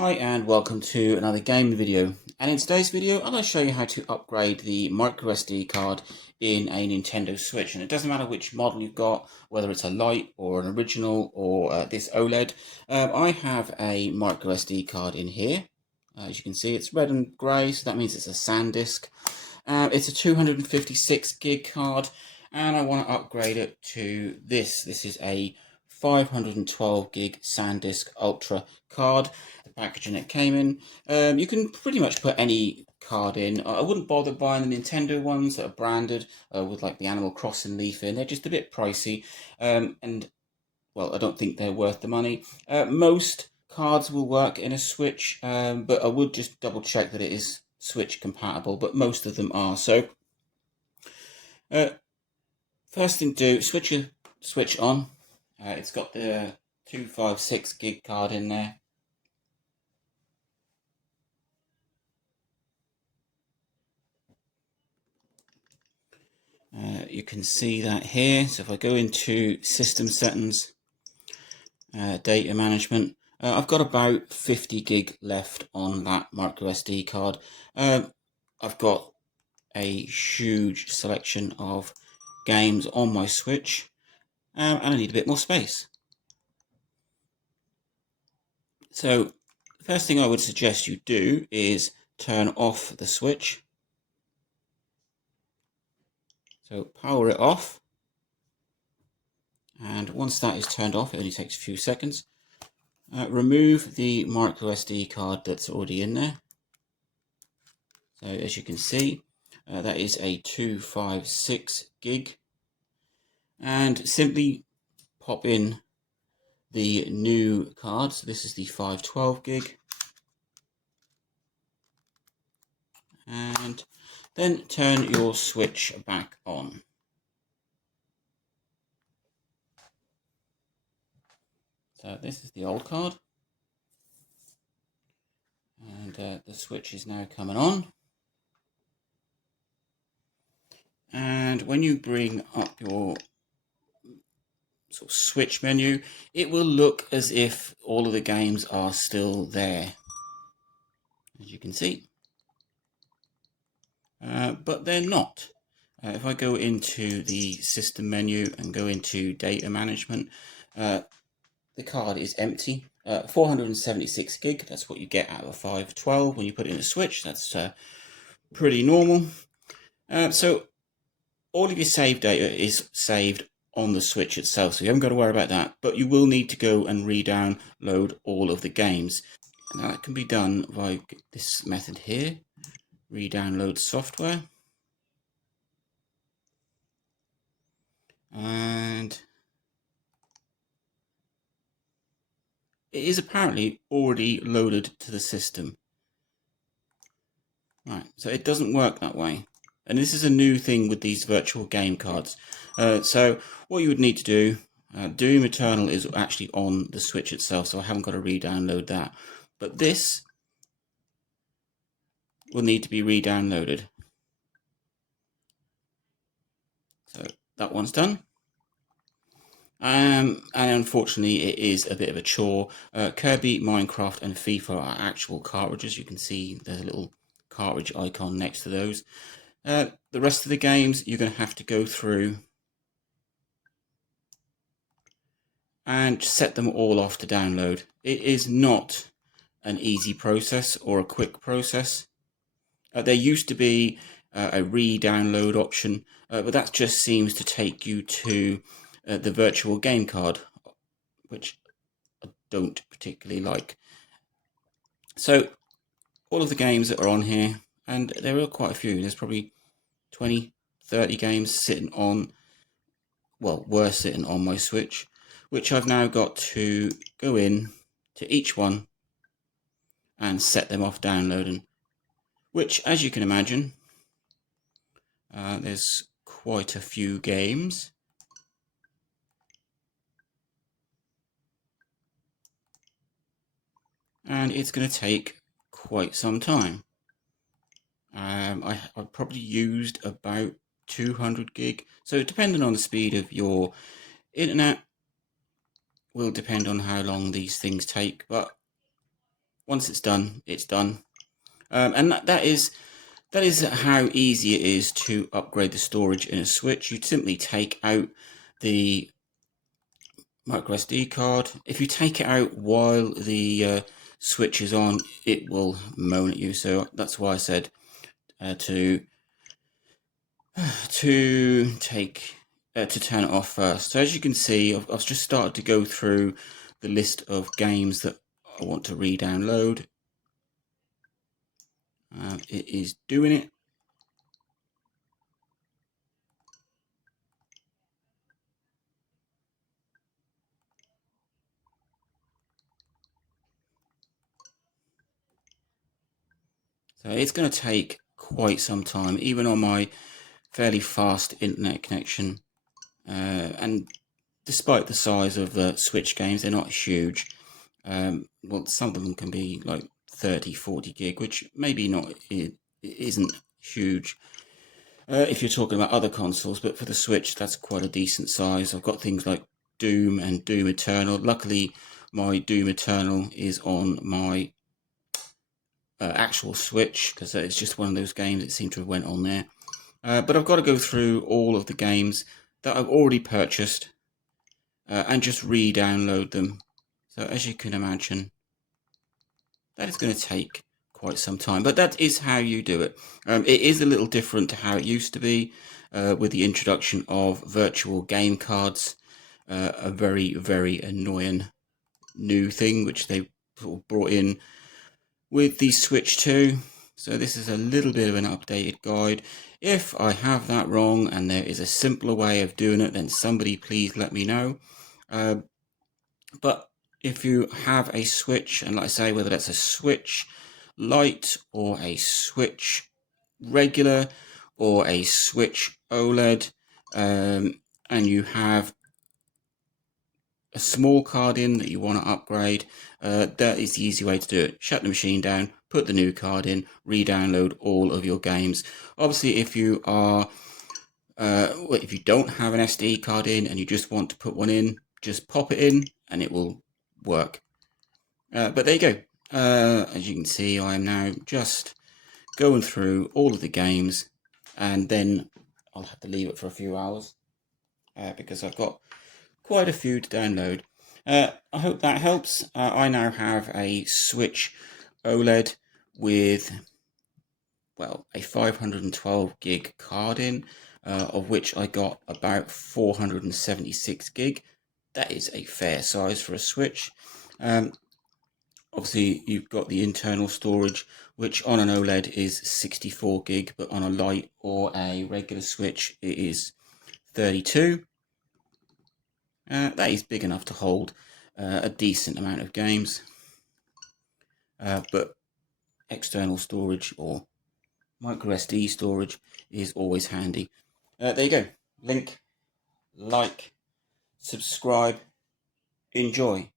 Hi and welcome to another gaming video, and in today's video I'm going to show you how to upgrade the microSD card in a Nintendo Switch. And it doesn't matter which model you've got, whether it's a Lite or an original or this OLED. I have a microSD card in here. As you can see, it's red and grey, so that means it's a SanDisk. It's a 256 gig card, and I want to upgrade it to this. This is a 512 gig SanDisk Ultra card. The packaging it came in. You can pretty much put any card in. I wouldn't bother buying the Nintendo ones that are branded with like the Animal Crossing leaf in. They're just a bit pricey, and well, I don't think they're worth the money. Most cards will work in a Switch, but I would just double check that it is Switch compatible, but most of them are. So first thing to do, switch your Switch on. It's got the 256 gig card in there. You can see that here. So if I go into system settings, data management, I've got about 50 gig left on that microSD card. I've got a huge selection of games on my Switch, and I need a bit more space. So the first thing I would suggest you do is turn off the Switch. So power it off, and once that is turned off, it only takes a few seconds. Remove the microSD card that's already in there. So as you can see, that is a 256 gig, and simply pop in the new card. So this is the 512 gig, and then turn your Switch back on. So this is the old card, and the Switch is now coming on. And when you bring up your sort of Switch menu, it will look as if all of the games are still there, as you can see. But they're not. If I go into the system menu and go into data management, the card is empty. 476 gig, that's what you get out of a 512 when you put it in a Switch. That's pretty normal. So all of your save data is saved on the Switch itself, so you haven't got to worry about that, but you will need to go and re-download all of the games. And that can be done by this method here, re-download software. And it is apparently already loaded to the system. Right, so it doesn't work that way. And this is a new thing with these virtual game cards. So what you would need to do, Doom Eternal is actually on the Switch itself, so I haven't got to re-download that. But this will need to be re-downloaded. So that one's done. And unfortunately it is a bit of a chore. Kirby, Minecraft and FIFA are actual cartridges. You can see there's a little cartridge icon next to those. The rest of the games you're going to have to go through and set them all off to download. It is not an easy process or a quick process. There used to be a re-download option, but that just seems to take you to the virtual game card, which I don't particularly like. So all of the games that are on here, and there are quite a few, there's probably 20, 30 games sitting on, well, were sitting on my Switch, which I've now got to go in to each one and set them off downloading, which, as you can imagine, there's quite a few games. And it's going to take quite some time. I probably used about 200 gig. So depending on the speed of your internet will depend on how long these things take. But once it's done, it's done. And that is how easy it is to upgrade the storage in a Switch. You simply take out the MicroSD card. If you take it out while the Switch is on, it will moan at you. So that's why I said to turn it off first. So as you can see, I've just started to go through the list of games that I want to re-download. It is doing it. So it's going to take quite some time, even on my fairly fast internet connection. And despite the size of the Switch games, they're not huge. Well, some of them can be like 30, 40 gig, which maybe not, it isn't huge if you're talking about other consoles, but for the Switch, that's quite a decent size. I've got things like Doom and Doom Eternal. Luckily, my Doom Eternal is on my actual Switch, because it's just one of those games that seem to have went on there. But I've got to go through all of the games that I've already purchased and just re-download them. So as you can imagine, that is going to take quite some time, but that is how you do it. It is a little different to how it used to be with the introduction of virtual game cards, a very, very annoying new thing which they sort of brought in with the Switch 2. So this is a little bit of an updated guide. If I have that wrong and there is a simpler way of doing it, then somebody please let me know. But if you have a Switch, and like I say, whether that's a Switch Lite or a Switch regular or a Switch OLED, and you have a small card in that you want to upgrade, that is the easy way to do it. Shut the machine down, put the new card in, re-download all of your games. Obviously, if you are if you don't have an SD card in and you just want to put one in, just pop it in and it will work. But there you go. As you can see, I am now just going through all of the games, and then I'll have to leave it for a few hours because I've got quite a few to download. I hope that helps. I now have a Switch OLED with, well, a 512 gig card in, of which I got about 476 gig. That is a fair size for a Switch. Obviously, you've got the internal storage, which on an OLED is 64 gig, but on a Lite or a regular Switch, it is 32. That is big enough to hold a decent amount of games, but external storage or microSD storage is always handy. There you go. Link, like, subscribe, enjoy.